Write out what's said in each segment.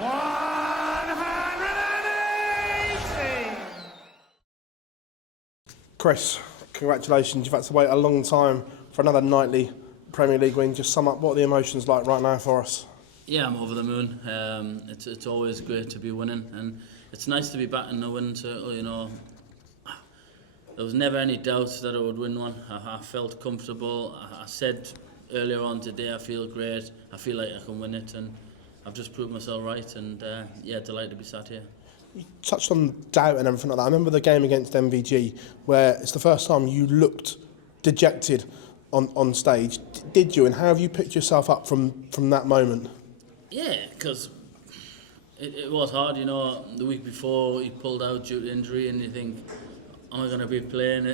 180! Chris, congratulations. You've had to wait a long time for another nightly Premier League win. Just sum up what are the emotions like right now for us? Yeah, I'm over the moon. It's always great to be winning, and it's nice to be back in the winning circle. You know, there was never any doubt that I would win one. I felt comfortable. I said earlier on today, I feel great. I feel like I can win it, and I've just proved myself right. And yeah, delighted to be sat here. You touched on doubt and everything like that. I remember the game against MVG where it's the first time you looked dejected on stage. Did you? And how have you picked yourself up from that moment? Yeah, because it was hard. You know, the week before he pulled out due to injury, and you think, am I going to be playing?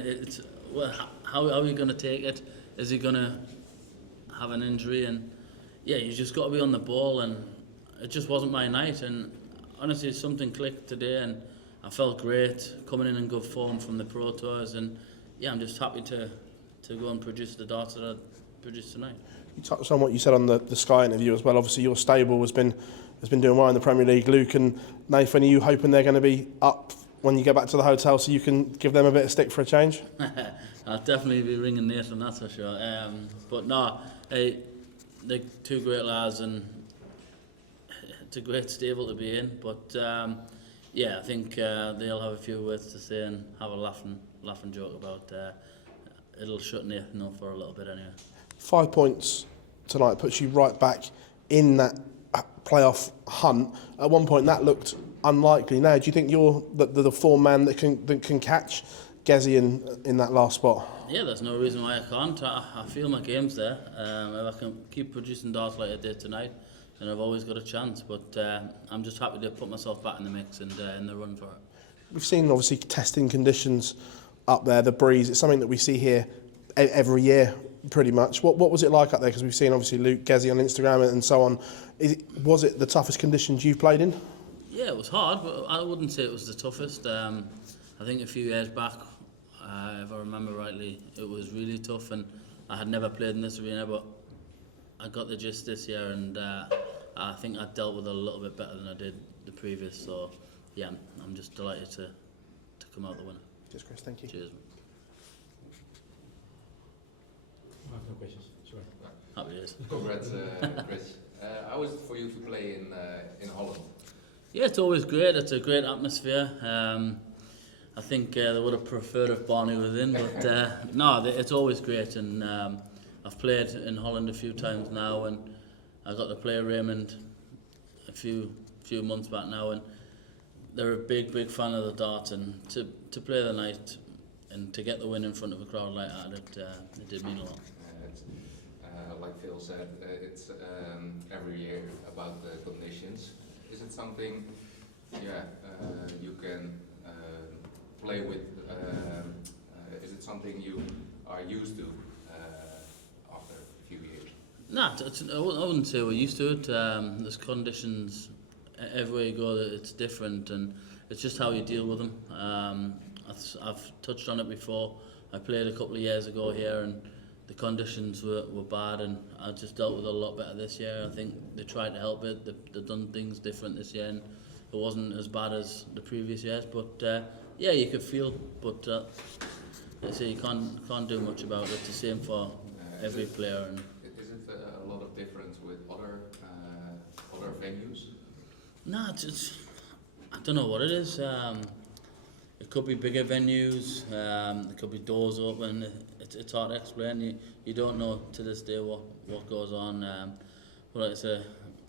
How are we going to take it? Is he going to have an injury? And yeah, you just got to be on the ball, and it just wasn't my night. And honestly, something clicked today, and I felt great coming in good form from the Pro Tours. And yeah, I'm just happy to go and produce the darts that I produced tonight. You touched on what you said on the Sky interview as well. Obviously, your stable has been doing well in the Premier League. Luke and Nathan, are you hoping they're going to be up when you get back to the hotel so you can give them a bit of stick for a change? I'll definitely be ringing Nathan, that's for sure. But no, they're two great lads, and it's a great stable to be in. But yeah, I think they'll have a few words to say and have a laughing joke about. It'll shut Nathan up for a little bit anyway. 5 points tonight puts you right back in that playoff hunt. At one point that looked unlikely. Now, do you think you're the form man that can catch Gezi in that last spot? Yeah, there's no reason why I can't. I feel my game's there. If I can keep producing darts like I did tonight, then I've always got a chance. But I'm just happy to put myself back in the mix and in the run for it. We've seen obviously testing conditions up there, the breeze. It's something that we see here every year, pretty much. What was it like up there? Because we've seen obviously Luke Gezi on Instagram and so on. Was it the toughest conditions you've played in? Yeah, it was hard, but I wouldn't say it was the toughest. I think a few years back, if I remember rightly, it was really tough, and I had never played in this arena, but I got the gist this year, and I think I dealt with it a little bit better than I did the previous. So yeah, I'm just delighted to come out the winner. Cheers, Chris. Thank you. Cheers. I have no questions. Sorry. Happy days. Congrats, Chris. How was it for you to play in Holland? Yeah, it's always great. It's a great atmosphere. I think they would have preferred if Barney was in, but no, it's always great. And I've played in Holland a few times now, and I got to play Raymond a few months back now, and they're a big fan of the dart, and to play the night and to get the win in front of a crowd like that, it did mean a lot. Like Phil said, it's every year about the conditions. Is it something, you can play with? Is it something you are used to after a few years? No, I wouldn't say we're used to it. There's conditions everywhere you go. It's different, and it's just how you deal with them. I've touched on it before. I played a couple of years ago here, and the conditions were bad, and I just dealt with it a lot better this year. I think they tried to help it. They've done things different this year, and it wasn't as bad as the previous years. But yeah, you could feel, but I say you can't do much about it. It's the same for every player. And is it a lot of difference with other venues? no, I don't know what it is. It could be bigger venues. It could be doors open. It's hard to explain. You don't know to this day what goes on. But like I say,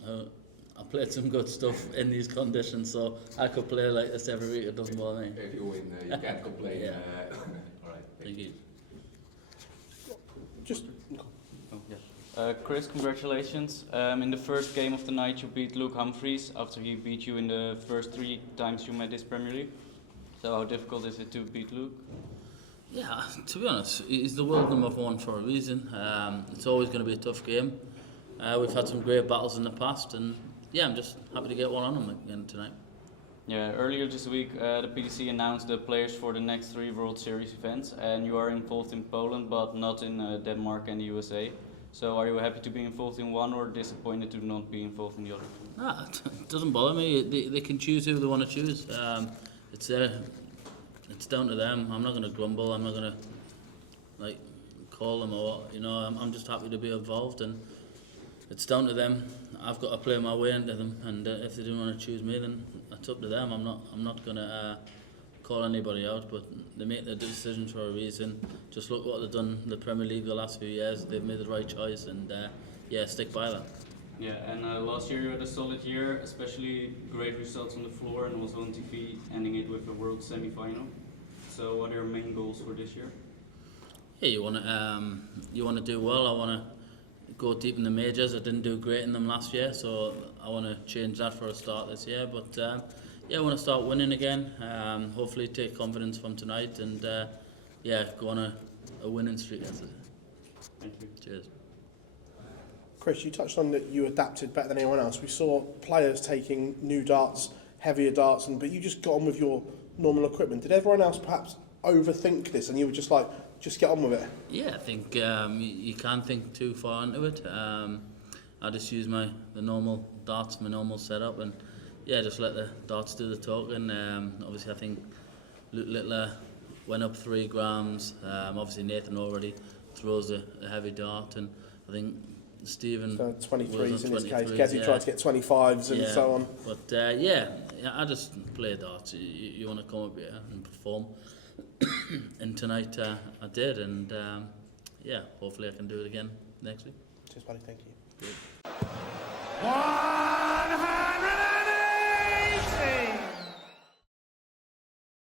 I played some good stuff in these conditions, so I could play like this every week. It doesn't bother me. If you win, you can't complain. Yeah. All right. Thank you. Just. Chris, congratulations. In the first game of the night, you beat Luke Humphries after he beat you in the first 3 times you met this Premier League. So how difficult is it to beat Luke? Yeah, to be honest, he's the world #1 for a reason. It's always going to be a tough game. We've had some great battles in the past, and yeah, I'm just happy to get one on him again tonight. Yeah, earlier this week, the PDC announced the players for the next 3 World Series events, and you are involved in Poland, but not in Denmark and the USA. So are you happy to be involved in one, or disappointed to not be involved in the other? Nah, it doesn't bother me. They can choose who they want to choose. It's it's down to them. I'm not going to grumble. I'm not going to like call them or what. You know, I'm just happy to be involved, and it's down to them. I've got to play my way into them, and if they didn't want to choose me, then it's up to them. I'm not going to call anybody out, but they make their decisions for a reason. Just look what they've done in the Premier League the last few years. They've made the right choice, and yeah, stick by that. Yeah, and last year you had a solid year, especially great results on the floor and also on TV, ending it with a World semi-final. So what are your main goals for this year? Yeah, you want to do well. I want to go deep in the majors. I didn't do great in them last year, so I want to change that for a start this year. But yeah, I want to start winning again. Hopefully take confidence from tonight and yeah, go on a winning streak. Thank you. Cheers. Chris, you touched on that you adapted better than anyone else. We saw players taking new darts, heavier darts, but you just got on with your normal equipment. Did everyone else perhaps overthink this and you were just like, just get on with it? Yeah, I think you can't think too far into it. I just use the normal darts, my normal setup, and yeah, just let the darts do the talking. Obviously, I think Luke Littler went up 3 grams. Obviously, Nathan already throws a heavy dart, and I think Stephen 23s in his case. Yeah. Gezi tried to get 25s and so on. But yeah, I just play darts. You want to come up here and perform. And tonight I did, and yeah, hopefully I can do it again next week. Cheers, buddy. Thank you. Good.